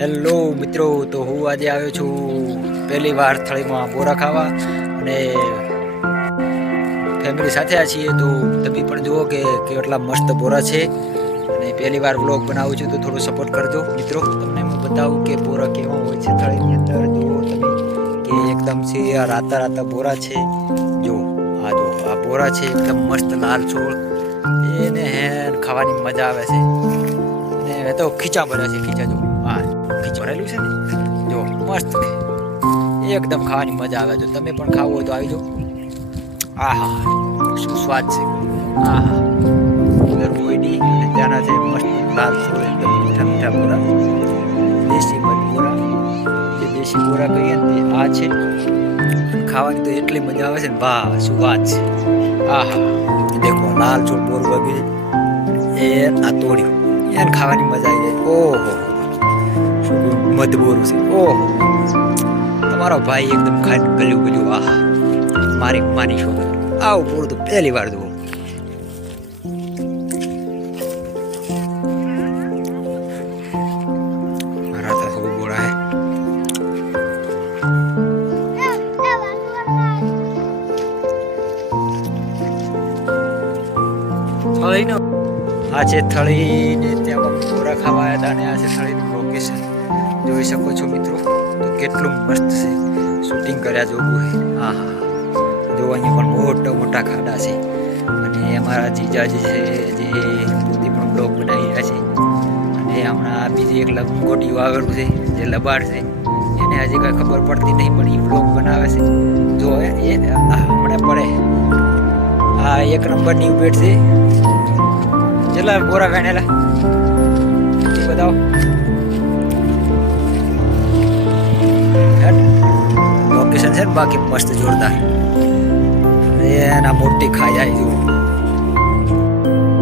Hello મિત્રો, તો હું આજે આવ્યો છું પહેલી વાર થળીમાં બોરા ખાવા અને ફેમિલી સાથે આ છીએ. તો તમે પણ જુઓ કે કેટલા મસ્ત બોરા છે અને પહેલી વાર વ્લોગ બનાવું છું તો થોડું સપોર્ટ કરજો મિત્રો. તમને હું બતાવું કે બોરા કેવા હોય છે થળીની અંદર. જુઓ તમે કે એકદમ છે આ રાતા રાતા બોરા છે. જો આ બોરા છે એકદમ મસ્ત લાલ છોડ, એને ખાવાની મજા આવે છે. અને તો ખીચા બન્યા છે, ખીચા જો ભરેલું છે ને, જો મસ્ત એકદમ ખાવાની મજા આવે. જો તમે પણ ખાવું હોય તો આવી જાઓ. આહા શું સ્વાદ છે. આહા ગરમોઈની ત્યાંના છે મસ્ત લાલ છોડ, એકદમ મીઠા મીઠા બોરા, દેશી બોરા. જે દેશી બોરા કહીએ ને તે આ છે. ખાવાની તો એટલી મજા આવે છે ને, વાહ શું વાત છે. આહા દેખો લાલ છોડ બોર વગેરે એ આ તોડ્યું, એને ખાવાની મજા આવી જાય. ઓહો મધબોરું છે. ઓહો તમારો ભાઈ એકદમ ખાઈને ગલ્યું ગલ્યું. આહ મારી માની શોખ આવું પૂરું તો પહેલી વાર જુઓ. મારા તો બહુ બોળા હે. થળી નો આ છે થળી ને ત્યાં બોરા ખાવા આવ્યા હતા. અને આ છે થળીનું લોકેશન જોઈ શકો છો મિત્રો. તો કેટલું મસ્ત છે, શૂટિંગ કર્યા જોવું હોય. હા હા જો અહીંયા પણ મોટા મોટા ખાડા છે. અને અમારા જીજાજી છે જે પોતે પણ બ્લોગ બનાવી રહ્યા છે. અને હમણાં બીજી એક લંગોટીયું આવેલું છે જે લબાડ છે, એને હજી કંઈ ખબર પડતી નહીં પણ એ બ્લોગ બનાવે છે. જો એ હમણાં પડે આ એક નંબરની ઉભેટ છે. કેટલા બોરા વેણેલા એ બતાવો. લોકેશન છે ને બાકી મસ્ત જોરદાર. એના મોટી ખાઈ આવી જુઓ.